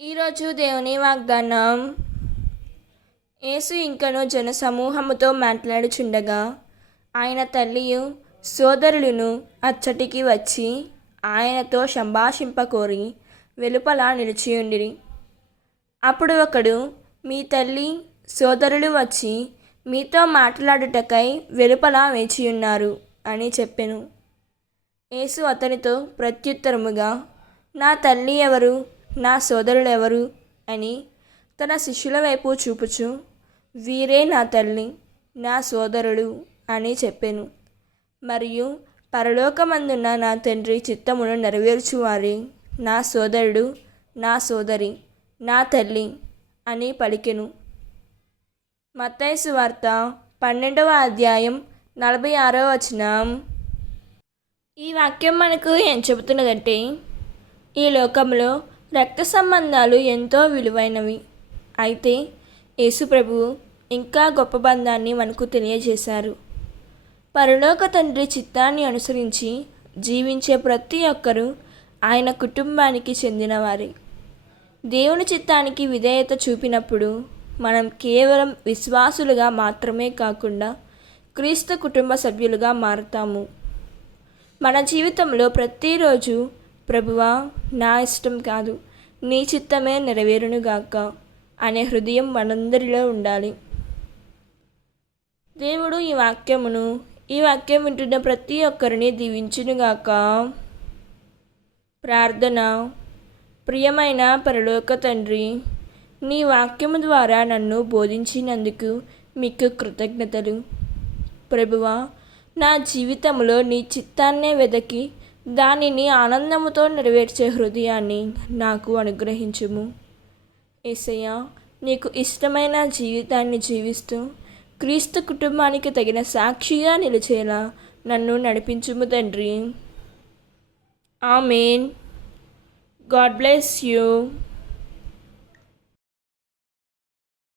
ఈరోజు దేవుని వాగ్దానం. యేసు ఇంకను జనసమూహముతో మాట్లాడుచుండగా ఆయన తల్లియు సోదరులను అచ్చటికి వచ్చి ఆయనతో సంభాషింపకోరి వెలుపల నిలిచియుండిరి. అప్పుడు ఒకడు, మీ తల్లి సోదరులు వచ్చి మీతో మాట్లాడుటకై వెలుపల వేచియున్నారు అని చెప్పెను. యేసు అతనితో ప్రత్యుత్తరముగా, నా తల్లి ఎవరు, నా సోదరులెవరు అని తన శిష్యుల వైపు చూపుచు, వీరే నా తల్లి, నా సోదరుడు అని చెప్పెను. మరియు పరలోకమందున్న నా తండ్రి చిత్తమును నెరవేర్చువారే నా సోదరుడు, నా సోదరి, నా తల్లి అని పలికెను. మత్తయి సువార్త 12వ అధ్యాయం 46వ వచనం. ఈ వాక్యం మనకు ఏం చెబుతున్నదంటే, ఈ లోకంలో రక్త సంబంధాలు ఎంతో విలువైనవి. అయితే యేసు ప్రభువు ఇంకా గొప్ప బంధాన్ని మనకు తెలియజేశారు. పరలోక తండ్రి చిత్తాన్ని అనుసరించి జీవించే ప్రతి ఒక్కరూ ఆయన కుటుంబానికి చెందినవారే. దేవుని చిత్తానికి విధేయత చూపినప్పుడు మనం కేవలం విశ్వాసులుగా మాత్రమే కాకుండా క్రీస్తు కుటుంబ సభ్యులుగా మారుతాము. మన జీవితంలో ప్రతిరోజు, ప్రభువా, నా ఇష్టం కాదు, నీ చిత్తమే నెరవేరునుగాక అనే హృదయం మనందరిలో ఉండాలి. దేవుడు ఈ వాక్యం వింటున్న ప్రతి ఒక్కరిని దీవించునుగాక. ప్రార్థన. ప్రియమైన పరలోక తండ్రి, నీ వాక్యము ద్వారా నన్ను బోధించినందుకు మీకు కృతజ్ఞతలు. ప్రభువా, నా జీవితంలో నీ చిత్తాన్నే వెదకి దానిని ఆనందముతో నెరవేర్చే హృదయాన్ని నాకు అనుగ్రహించుము. యేసయ్యా, నీకు ఇష్టమైన జీవితాన్ని జీవిస్తూ క్రీస్తు కుటుంబానికి తగిన సాక్షిగా నిలిచేలా నన్ను నడిపించుము తండ్రి. ఆమేన్. God bless you.